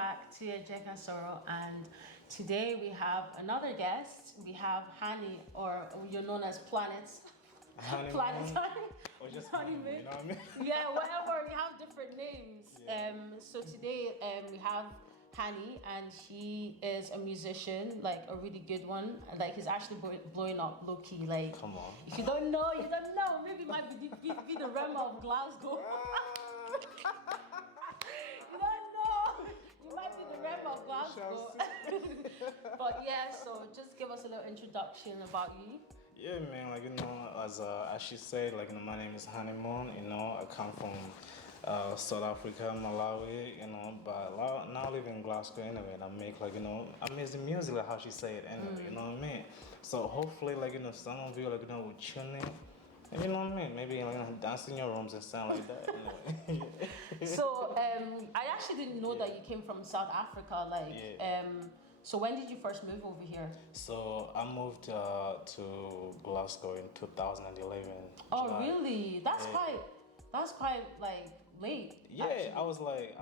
back to Ejekasoro, and today we have another guest. We have Hanny, or you're known as Planets. Hannymoon. Or just Hannymoon, you know what I mean? Yeah, whatever. We have different names. Yeah. So today we have Hanny, and he is a musician, like a really good one. Like he's actually blowing up low key. Like, Come on. if you don't know, you don't know. Maybe it might be the realm of Glasgow. You don't know. You might be the realm of Glasgow. But yeah, so just give us a little introduction about you. Yeah, man, like, as she said, like, my name is Hannymoon, I come from South Africa, Malawi, but now I live in Glasgow anyway, and I make, like, amazing music, like how she said, anyway, you know what I mean? So hopefully, like, some of you, like, will tune in, and you know what I mean? Maybe, like, dance in your rooms and sound like that, anyway. So, I actually didn't know that you came from South Africa, like, Yeah. So when did you first move over here? So I moved to Glasgow in 2011. Oh, July. really? That's quite like late. Yeah, actually.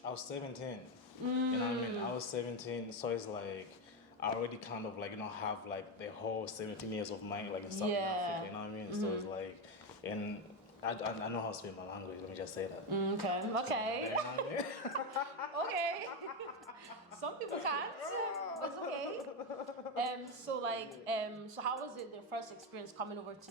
I was 17. You know what I mean? I was 17, so it's like I already kind of like have like the whole 17 years of mine like in South Africa. You know what I mean? So it's like, and I know how to speak my language. Let me just say that. Okay. You know what I mean? Okay. Some people can't, but it's okay. So how was it the first experience coming over to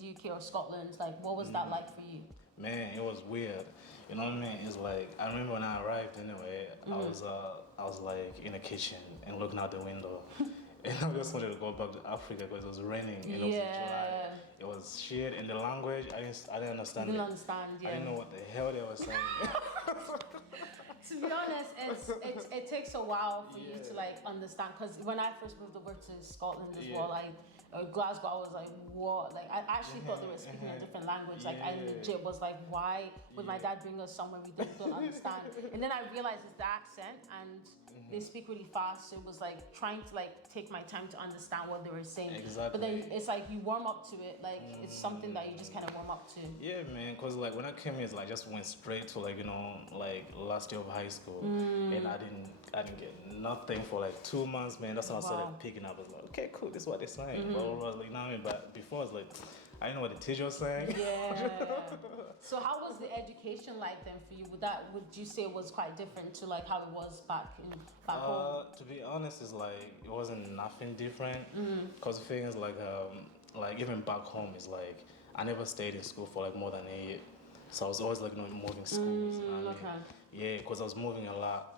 the UK or Scotland? Like, what was that like for you? Man, it was weird. You know what I mean? It's like I remember when I arrived. Anyway, I was like in the kitchen and looking out the window. And I just wanted to go back to Africa because it was raining and it was in July. It was shit, and the language I didn't understand. You didn't understand, yeah. I didn't know what the hell they were saying. To be honest, it takes a while for you to like understand. Because when I first moved over to Scotland as well, like Glasgow, I was like, what? Like I actually thought they were speaking a different language. Like I legit was like, why would my dad bring us somewhere we don't understand? And then I realized it's the accent, and they speak really fast. So it was like trying to like take my time to understand what they were saying. Exactly. But then it's like you warm up to it. Like it's something that you just kind of warm up to. Yeah, man. Because like when I came here, it's like just went straight to like like last year of high school, and I didn't get nothing for like 2 months, man. That's when I started picking up. I was like, okay, cool, this is what they're saying. Blah, blah, blah. Like, you know what I mean? But before, I was like, I didn't know what the teacher was saying. Yeah. So how was the education like then for you? Would you say it was quite different to like how it was back home? To be honest, it's like it wasn't nothing different. Because the thing is like even back home, it's like I never stayed in school for like more than a year. So I was always like moving schools. You know what I mean? Yeah, because I was moving a lot.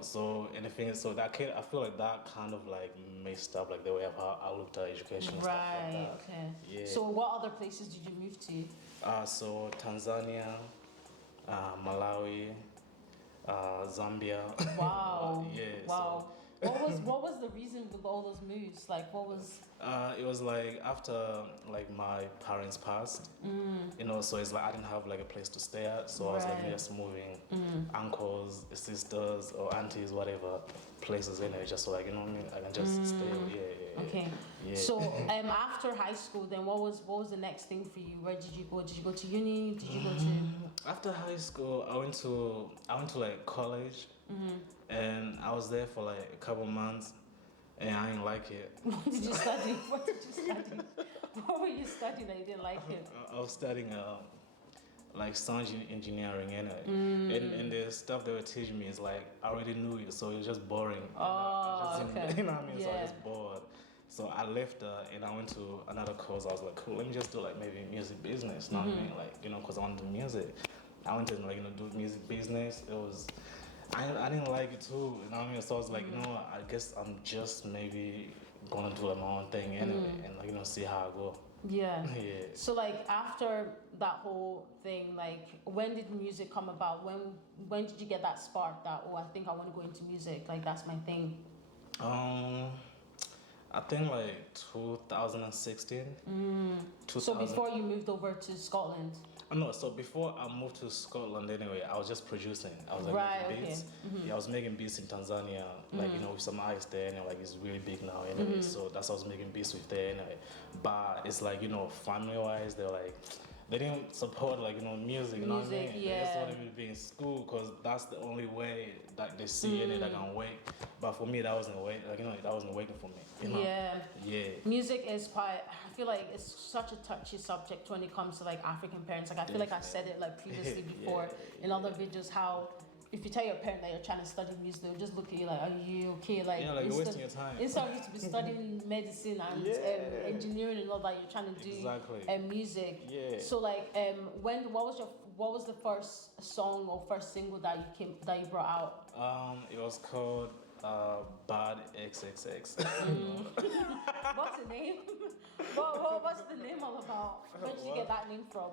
So and the thing is, so that I feel like that kind of like messed up like the way of how I looked at education and stuff like that. Okay. Yeah. So what other places did you move to? So Tanzania, Malawi, Zambia. Wow. Yeah. Wow. So. What was the reason with all those moves? Like what was? It was like after like my parents passed, so it's like I didn't have like a place to stay at, so I was like just moving uncles, sisters or aunties, whatever places in it, just so like what I mean, I can just stay. Yeah. Okay. Yeah. So after high school, then what was the next thing for you? Where did you go? Did you go to uni? Did you go to? After high school, I went to like college, and I was there for like a couple months, and I didn't like it. What did you study? What were you studying that you didn't like it? I was studying like sound engineering anyway, and the stuff they were teaching me is like I already knew it, so it was just boring. Okay. You know what I mean? Yeah. So I was just bored. So I left and I went to another course. I was like, cool, let me just do like maybe music business. You know what I mean? Like, because I want to do music. I went to like do music business. It was, I didn't like it too. You know what I mean? So I was like, I guess I'm just maybe gonna do like my own thing anyway, and like see how I go. Yeah. Yeah. So like after that whole thing, like when did music come about? When did you get that spark that I think I want to go into music? Like that's my thing. I think like 2016. So before you moved over to Scotland? No, so before I moved to Scotland anyway, I was just producing. I was like making beats. Yeah, I was making beats in Tanzania, like with some artists there, and like it's really big now anyway. So that's what I was making beats with there anyway. But it's like family-wise, they're like, they didn't support like music. You know what I mean? They just wanted me to be in school because that's the only way that they see in it that can work. But for me, that wasn't way. Like that wasn't working for me. You know? Yeah. Music is quite. I feel like it's such a touchy subject when it comes to like African parents. Like I feel like I said it like previously before in other videos how. If you tell your parent that you're trying to study music, they'll just look at you like, are you okay? Like, like you're wasting your time. Instead of you to be studying medicine and engineering and all that, you're trying to do music. Yeah. So like, what was the first song or first single that you brought out? It was called Bad XXX. What's the name? What's the name all about? Where did you get that name from?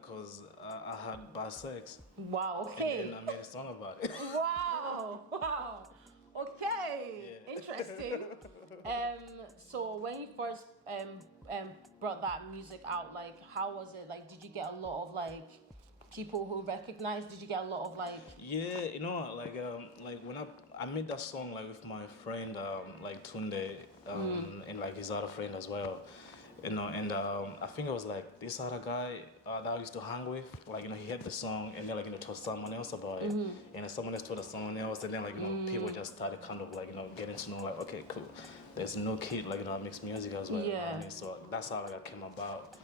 Because I had bad sex. Wow, okay. And then I made a song about it. Wow. Okay. Yeah. Interesting. So when you first brought that music out, like how was it? Like did you get a lot of like people who recognized? Did you get a lot of like like when I made that song like with my friend like Tunde and like his other friend as well. And I think it was like this other guy that I used to hang with, like he had the song and then like told someone else about it, and then someone else told someone else, and then like people just started kind of like getting to know like, okay, cool, there's no kid like I makes music as well. So that's how like I came about.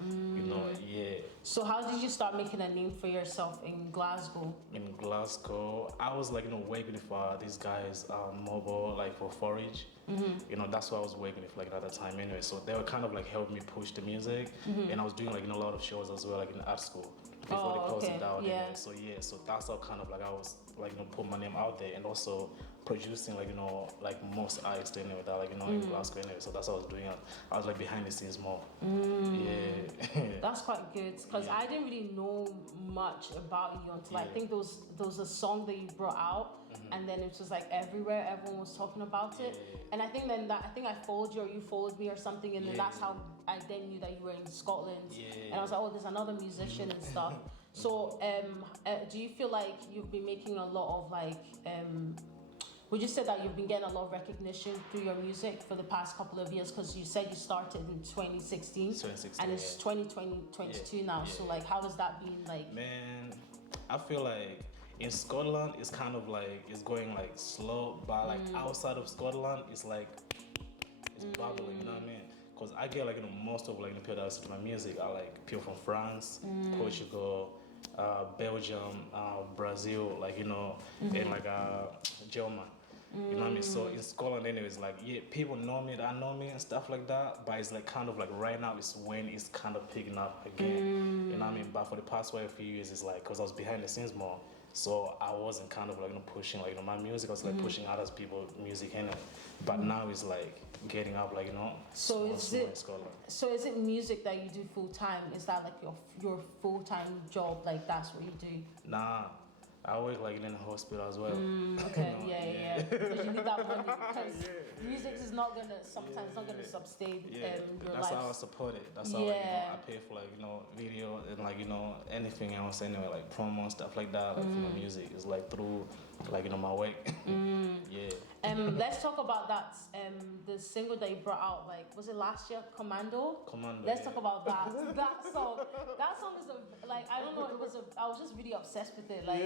So how did you start making a name for yourself in Glasgow? In Glasgow, I was like working for these guys mobile like for forage. That's what I was working with like at that time anyway. So they were kind of like helping me push the music, and I was doing like a lot of shows as well like in art school before they closed it down. Anyway. So that's how kind of like I was like put my name out there, and also producing like like most artists anyway that like in Glasgow anyway. So that's what I was doing. I was like behind the scenes more. That's quite good because I didn't really know much about you until I think there was a song that you brought out, and then it was like everywhere, everyone was talking about it, and I think I followed you or you followed me or something, and then that's how I then knew that you were in Scotland, and I was like, oh, there's another musician and stuff. So do you feel like you've been making a lot of like would you say that you've been getting a lot of recognition through your music for the past couple of years? Because you said you started in 2016 and it's 2022 now. So like, how has that been like? Man, I feel like in Scotland it's kind of like it's going like slow, but like outside of Scotland it's like it's bubbling. You know what I mean? Because I get like most of like the people that listen to my music are like people from France, Portugal, Belgium, Brazil, like and like German. You know what I mean? So in Scotland anyways, like people know me, that know me and stuff like that, but it's like kind of like right now is when it's kind of picking up again. You know what I mean? But for the past few years it's like, because I was behind the scenes more, so I wasn't kind of like pushing like my music. I was like pushing other people's music anyway. But now it's like getting up, like So is it music that you do full time? Is that like your full time job? Like that's what you do? Nah, I work like in a hospital as well. Okay, because you need that money because music is sometimes not gonna sustain your life. That's how I support it. That's how I pay for like video and like anything else anyway, like promo and stuff like that. Like for my music is like through like my work. Let's talk about that. The single that you brought out, like was it last year? Commando. Let's talk about that. That song is like I don't know. I was just really obsessed with it. Like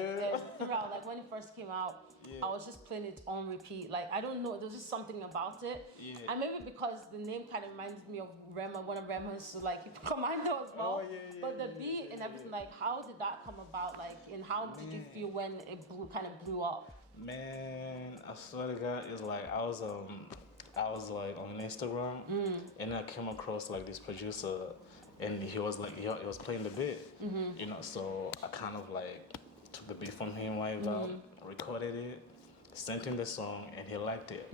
throughout, like when it first came out, I was just playing it on repeat. Like I don't know, there was just something about it. And maybe because the name kind of reminds me of Rema, one of Rema's like Commando as well. But the beat and everything, like how did that come about? Like and how did you feel when it kind of blew up? Man, I swear to God, it's like I was like on Instagram and I came across like this producer and he was like he was playing the beat, so I kind of like took the beat from him, recorded it, sent him the song, and he liked it,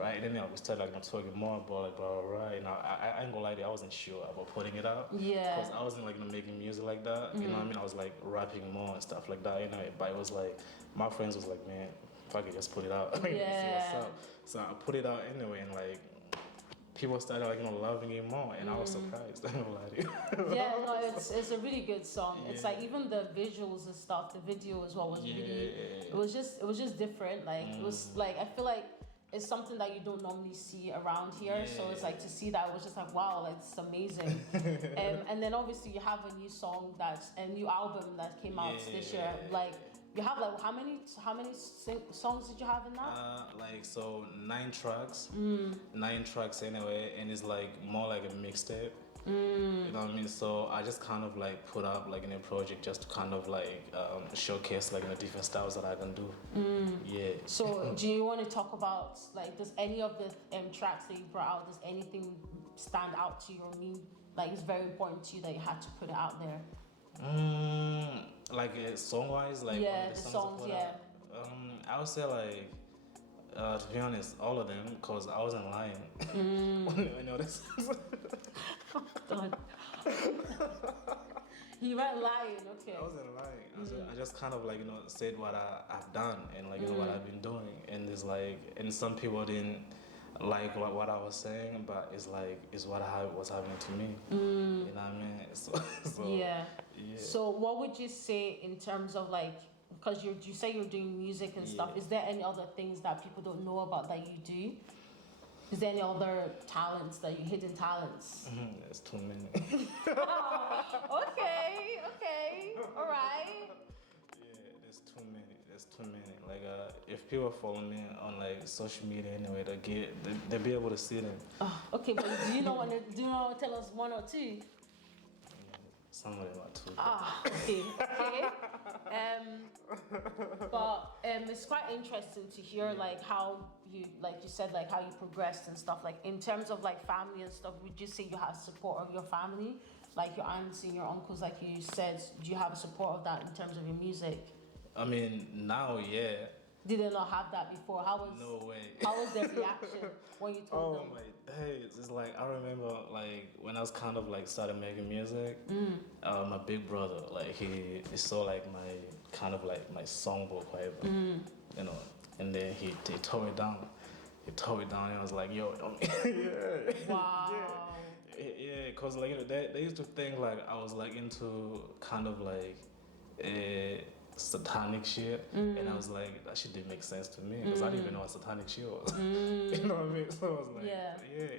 right? And then we started like talking more about like blah blah blah. I ain't gonna lie to you, I wasn't sure about putting it out, because I wasn't like making music like that, you know what I mean? I was like rapping more and stuff like that, but it was like my friends was like, man, fuck it, just put it out. See what's up. So I put it out anyway, and like people started like loving it more, and I was surprised. I don't lie to you. It's a really good song. It's like even the visuals and stuff, the video as well was really. It was just different. Like it was like I feel like it's something that you don't normally see around here. So it's like to see that, it was just like, wow, like, it's amazing. And then obviously you have a new song, that's a new album that came out this year. Like, you have like how many songs did you have in that? Like, so 9 tracks. 9 tracks anyway, and it's like more like a mixtape. You know what I mean? So I just kind of like put up like in a project just to kind of like showcase like the different styles that I can do. Yeah. So do you want to talk about, like, does any of the tracks that you brought out, does anything stand out to you or mean like it's very important to you that you had to put it out there? Like song wise, like the songs, I would say like to be honest, all of them, because I wasn't lying. I know this. God. He went lying, okay. I wasn't lying. I just kind of like said what I've done and like what I've been doing, and it's like, and some people didn't like what I was saying, but it's like it's what was happening to me. You know what I mean? So yeah. So what would you say in terms of like, because you say you're doing music and stuff, is there any other things that people don't know about that you do? Is there any other talents that you, hidden talents? There's too many. Okay, all right. Yeah, there's too many. Like if people follow me on like social media anyway, they'll be able to see them. Okay, but do you want to tell us one or two? Some of them are too. Okay. But it's quite interesting to hear like how you, like you said, like how you progressed and stuff. Like in terms of like family and stuff, would you say you have support of your family, like your aunts and your uncles, like you said? Do you have support of that in terms of your music? I mean, now, yeah. Did they not have that before? No way. How was their reaction when you told them? Oh my days! It's like I remember like when I was kind of like started making music. My big brother, like he saw like my kind of like my songbook, whatever, and then he tore it down. He tore it down, and I was like, "Yo, Wow." Yeah, cause like they used to think like I was like into kind of like satanic shit, and I was like, that shit didn't make sense to me because I didn't even know what satanic shit was. You know what I mean? So I was like,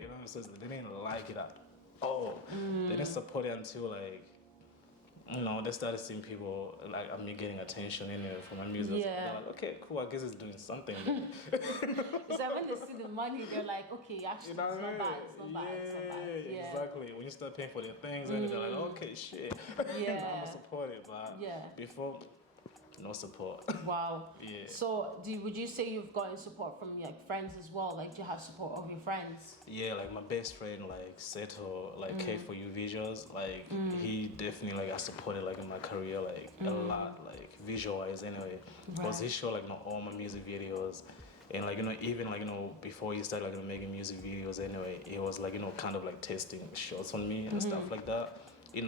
you know, so they didn't like it at all. They didn't support it until like, they started seeing people like me getting attention in it for my music. So they're like, okay, cool, I guess it's doing something. So when they see the money, they're like, okay, actually, it's not bad, it's not bad, it's not bad. Yeah, exactly. When you start paying for their things, and they're like, okay, shit, I'm gonna support it. But before, no support. Wow. Yeah. So, would you say you've gotten support from like friends as well? Like, do you have support of your friends? Yeah, like my best friend, like Seto, like K4U Visuals, like he definitely like I supported like in my career like a lot, like visual-wise anyway, because he showed like all my music videos. And like even like before he started like making music videos anyway, he was like kind of like testing shots on me and stuff like that.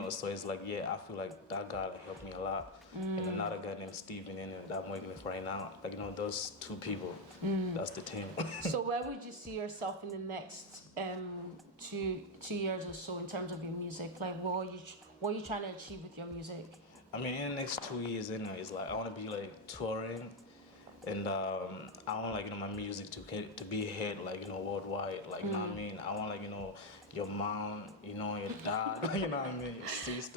So it's like I feel like that guy like, helped me a lot. And another guy named Steven that I'm working with right now. Like those two people, that's the team. So where would you see yourself in the next 2 years or so in terms of your music? Like what are you trying to achieve with your music? I mean, in the next 2 years it's like I want to be like touring. And I want like my music to be heard like worldwide, like you know what I mean. I want like your mom, your dad, you know what I mean, your sisters,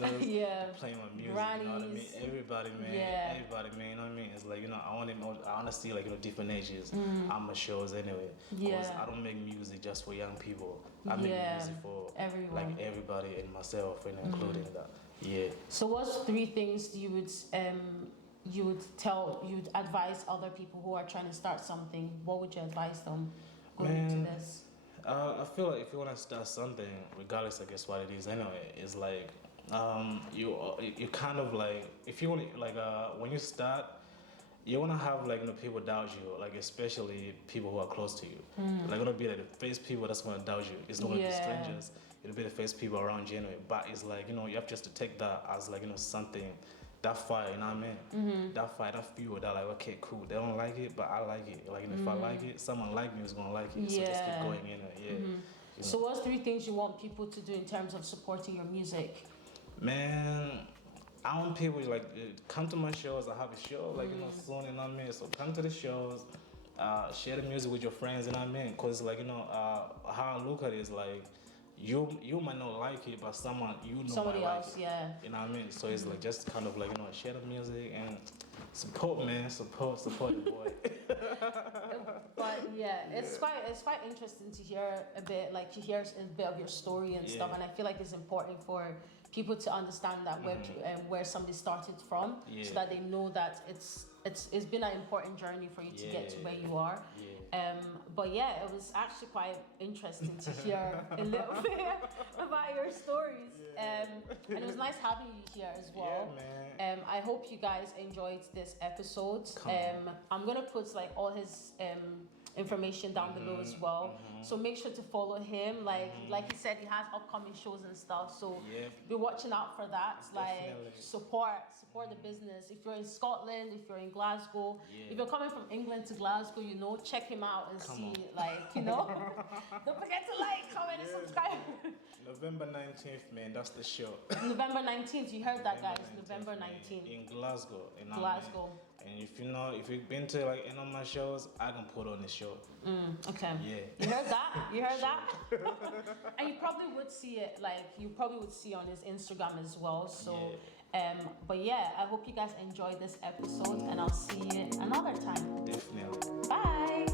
playing my music, Grannies. You know what I mean. Everybody, man, you know what I mean. It's like I want to see like different ages. I'm a shows anyway, because I don't make music just for young people. I make music for everyone, like everybody and myself, and including that. Yeah. So what's 3 things you would advise other people who are trying to start something? What would you advise them going into this? I feel like if you want to start something, regardless, I guess what it is anyway, is like you kind of like, if you want like when you start, you want to have like people doubt you, like especially people who are close to you. Like gonna be like the first people that's gonna doubt you. It's not gonna be strangers. It'll be the first people around you anyway. But it's like you have just to take that as like something. That fire, you know what I mean? That fire, that fuel, that like, okay, cool. They don't like it, but I like it. Like, if I like it, someone like me is gonna like it. So just keep going in it, So what's 3 things you want people to do in terms of supporting your music? Man, I want people like come to my shows. I have a show like soon, you know what I mean? So come to the shows. share the music with your friends, you know what I mean? Cause like how I look at it is like you might not like it, but someone somebody might else, like it. yeah. You know what I mean? So it's like just kind of like share the music and support, man. Support the boy. But yeah, it's quite interesting to hear a bit, like to hear a bit of your story and stuff, and I feel like it's important for people to understand that where somebody started from, so that they know that it's been an important journey for you to get to where you are. But yeah, it was actually quite interesting to hear a little bit about your stories. And it was nice having you here as well. Yeah, man. I hope you guys enjoyed this episode. I'm gonna put like all his information down below as well. So make sure to follow him. Like he said, he has upcoming shows and stuff. So be watching out for that. Like support the business. If you're in Scotland, if you're in Glasgow, if you're coming from England to Glasgow, check him out and see, don't forget to like, comment, and subscribe. November 19th, man, that's the show. November 19th, you heard that, guys. November 19th. In Glasgow. Glasgow. And if you've been to like any of my shows, I can put on the show. Okay. Yeah. You heard that? You heard that? And you probably would see it, on his Instagram as well. So, but yeah, I hope you guys enjoyed this episode, and I'll see you another time. Definitely. Bye.